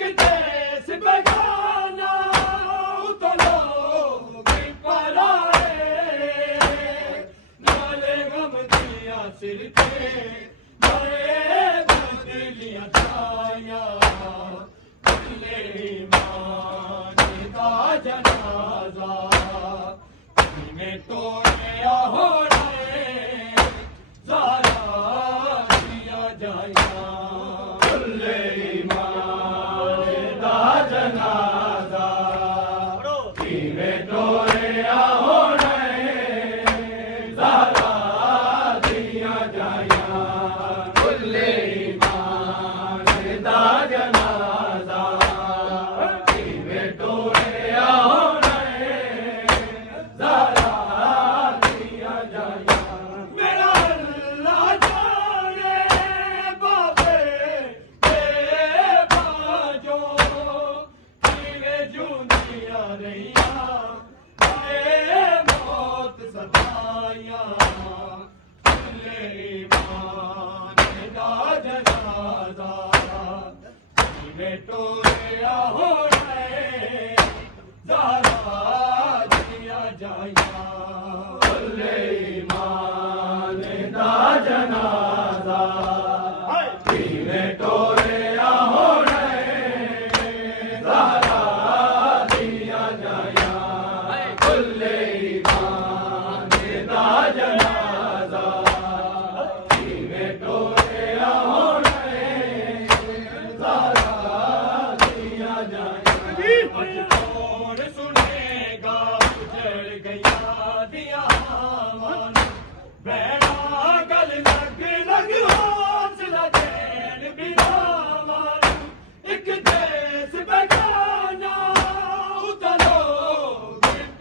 एक देश ईमान का जनाजा में तोड़िया हो रहे ज़ारा दिया जाया कुल्ले ईमान का जनाजा में तोड़िया हो रहे ज़ारा दिया जाया कुल्ले ईमान का जनाजा में तोड़िया हो रहे ज़ारा दिया जाया मेरा अल्लाह जाने बाबे के बाजो जीवे जूनिया रैया मौत सताया कुल्ले ईमान का जनाजा में तोड़िया हो रहे ज़ारा दिया जाया कुल्ले ईमान का जनाजा में तोड़िया हो रहे ज़ारा दिया जाया कुल्ले ईमान का जनाजा में तोड़िया हो रहे ज़ारा दिया जाया और सुनेगा उजड़ गया दिया मान बैठा गल लग लग हौसला चैन बिरामान एक देश बगाना उतरो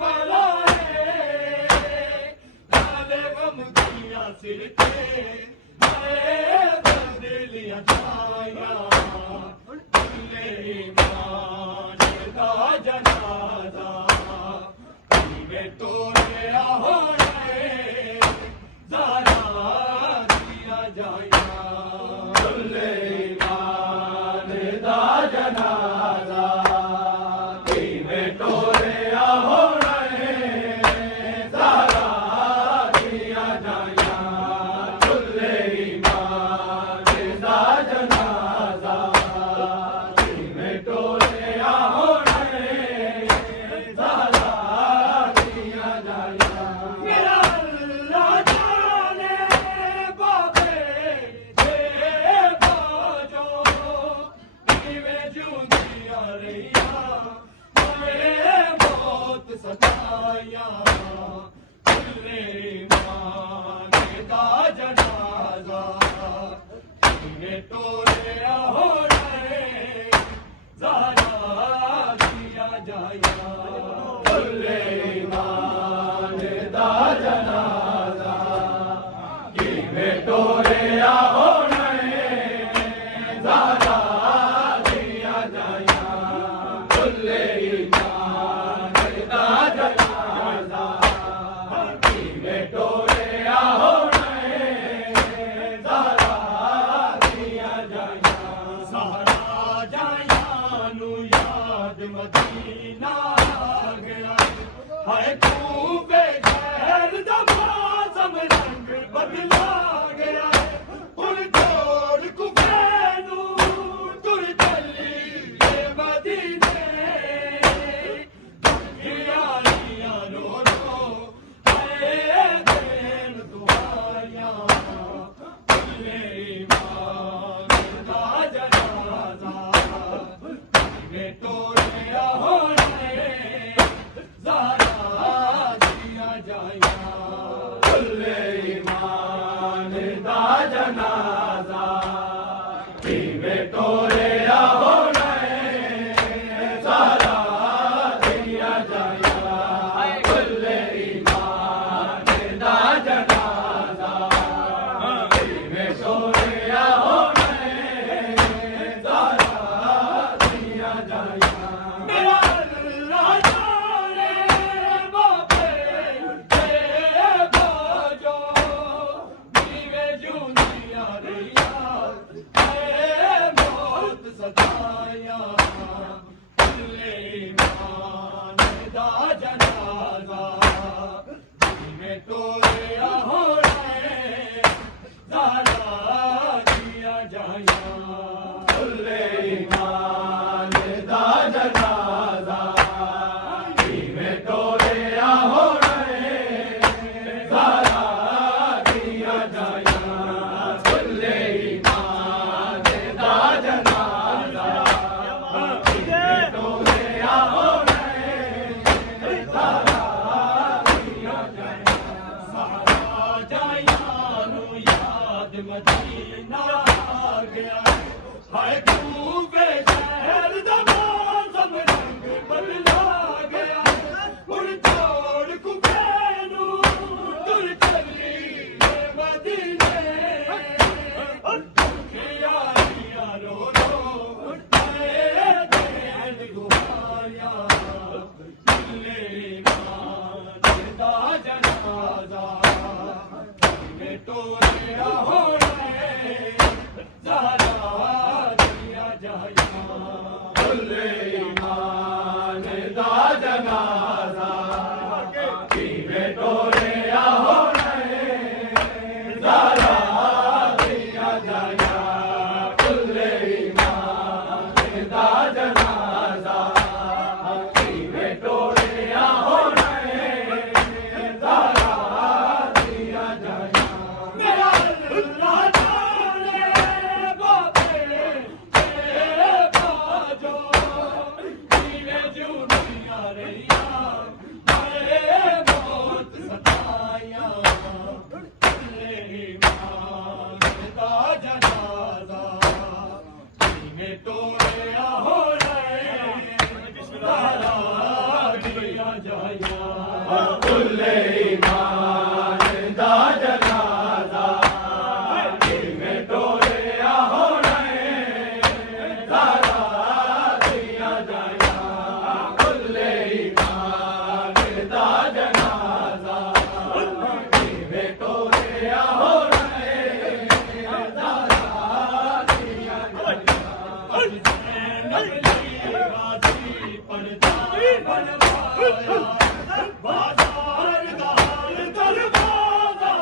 पलाए लाले गम दिया सिर पे बदलिया छाया कुल्ले ईमान का जनाजा में तोड़िया हो रहे ज़ारा दिया जाया कुल्ले ईमान का जनाजा में तोड़िया हो रहे ज़ारा दिया जाया कुल्ले ईमान का जनाजा में तोड़िया हो रहे ज़ारा दिया जाया मेरा अल्लाह जाने बाबे के बाजो जीवे जूनिया रैया मौत सताया कुल्ले ईमान का जनाजा में तोड़िया हो रहे ज़ारा दिया जाया कुल्ले ईमान का जनाजा में तोड़िया हो रहे ज़ारा दिया जाया कुल्ले ईमान का जनाजा में तोड़िया हो रहे ज़ारा दिया जाया सहारा जाया नू याद मदीना आ गया है तू बेगैर दबा सम रंग बदला गया उन छोड़ कुफेनू तुर चली ये मदीने यारियां रो रो आए देन दुआया कुल्ले ईमान का जनाजा में तोड़िया हो रहे ज़ारा दिया जाया कुल्ले ईमान का जनाजा में तोड़िया हो रहे ज़ारा दिया जाया कुल्ले ईमान का जनाजा में तोड़िया हो रहे ज़ारा दिया जाया मेरा अल्लाह जाने बाबे के बाजो जीवे जूनिया रैया मौत सताया कुल्ले ईमान का जनाजा में तोड़िया हो रहे ज़ारा दिया जाया कुल्ले ईमान का तोरिया होना ज़हरा दिया जाया कुल्ले ईमान दा जनाजा किवे तोरिया होना ज़हरा दिया जाया कुल्ले ईमान दा जनाजा किवे तोरिया होना ज़हरा दिया जाया मेरा अल्लाह जाने बाबे तेरे बाजो किवे जुनिया रैया मरे मौत सताया कुल्ले ईमान दा जनाजा किवे तोरिया होना ज़हरा दिया जाया कुल्ले ईमान दा जनाजा किवे तोरिया होना ज़हरा दिया जाया कुल्ले ईमान दा जनाजा किवे तोरिया होना ज़हरा दिया जाया गाजी पड़ता बनवाया बाजार दाल दरवाजा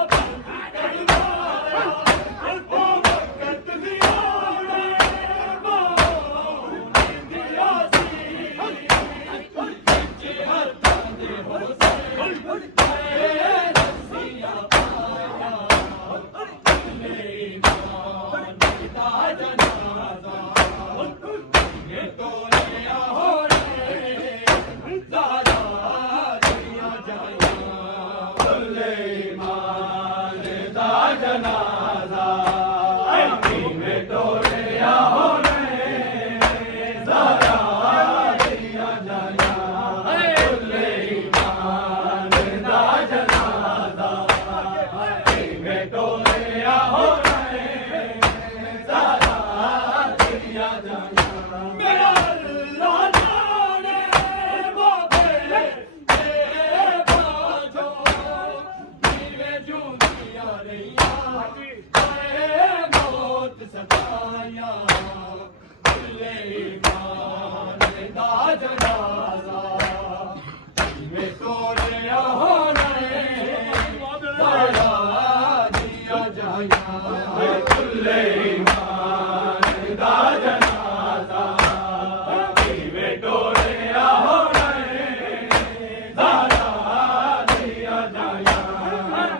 बनवाया ओ वक्त दिया रे दिया सी सच्चे हत्था दे हो से रसिया पाया कुल्ले ईमान दा जनाजा ये तोरिया होना ज़हरा दिया जाया कुल्ले ईमान दा जनाजा किवे तोरिया होना ज़हरा दिया जाया कुल्ले ईमान दा जनाजा किवे तोरिया होना ज़हरा दिया जाया मेरा अल्लाह जाने बाबे तेरे बाजो किवे जुनिया रैया मरे मौत सताया कुल्ले ईमान दा जनाजा किवे तोरिया होना ज़हरा दिया जाया कुल्ले ईमान दा जनाजा किवे तोरिया होना ज़हरा दिया जाया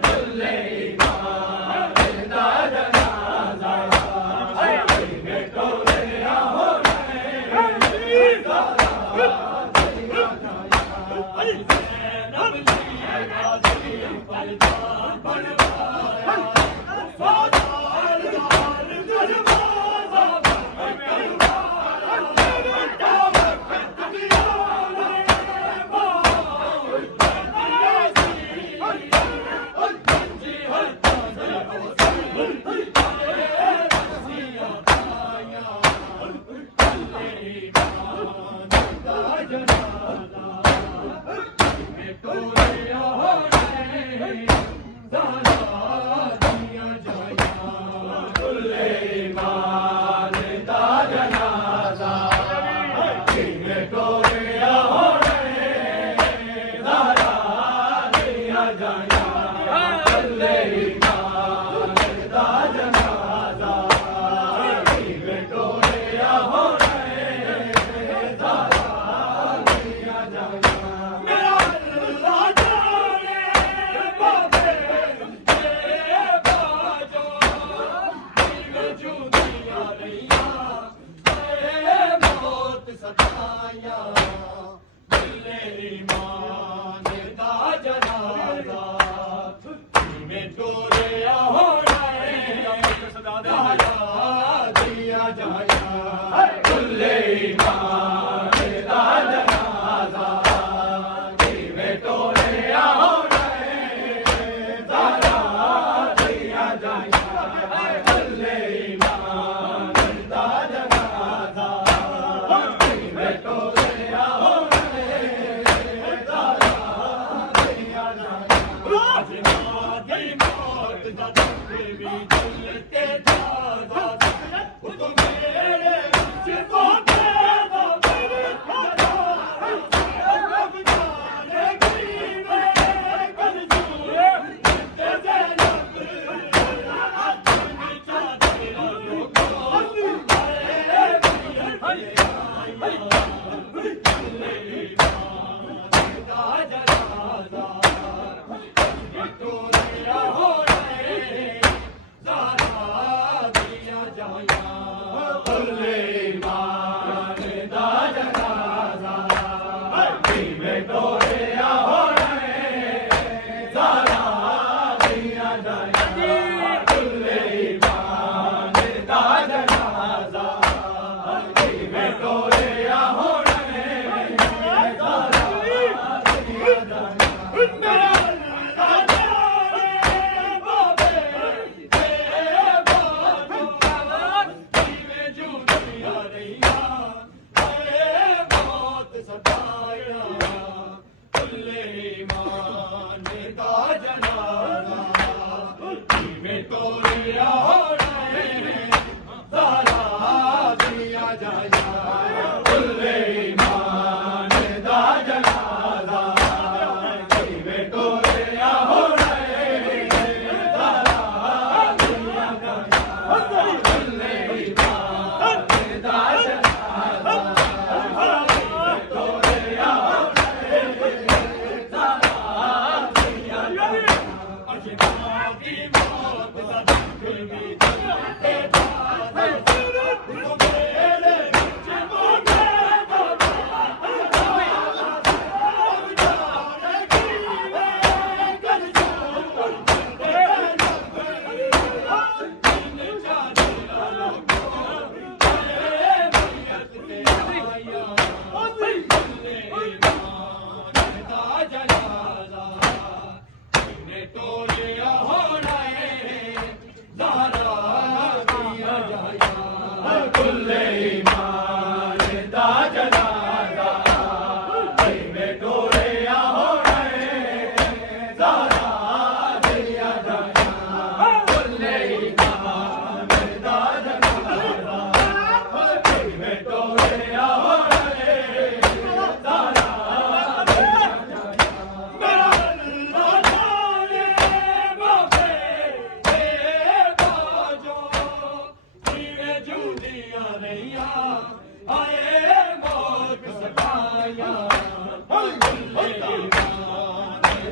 कुल्ले ईमान दा जनाजा किवे तोरिया होना ज़हरा दिया जाया ज़ैनब लिए गाजी पड़ता बनवाया बाजार दाल दरवाजा बनवाया वक्त दिया रे दिया सी सच्चे हत्था दे हो से रसिया पाया कुल्ले ईमान दा जनाजा किवे तोरिया होना ज़हरा दिया जाया कुल्ले ईमान दा जनाजा किवे तोरिया होना ज़हरा दिया जाया कुल्ले ईमान दा जनाजा किवे तोरिया होना ज़हरा दिया जाया मेरा अल्लाह जाने बाबे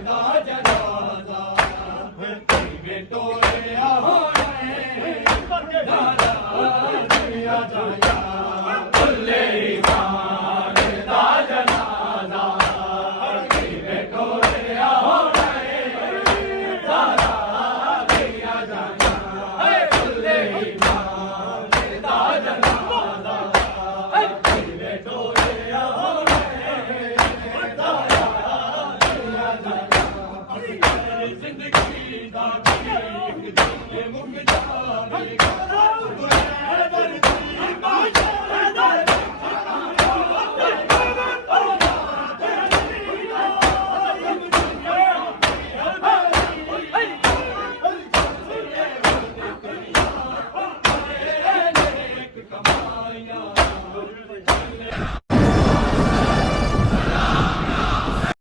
ਦਾ ਜਨਾਜ਼ਾ ਵੇ ਤੋਰੇ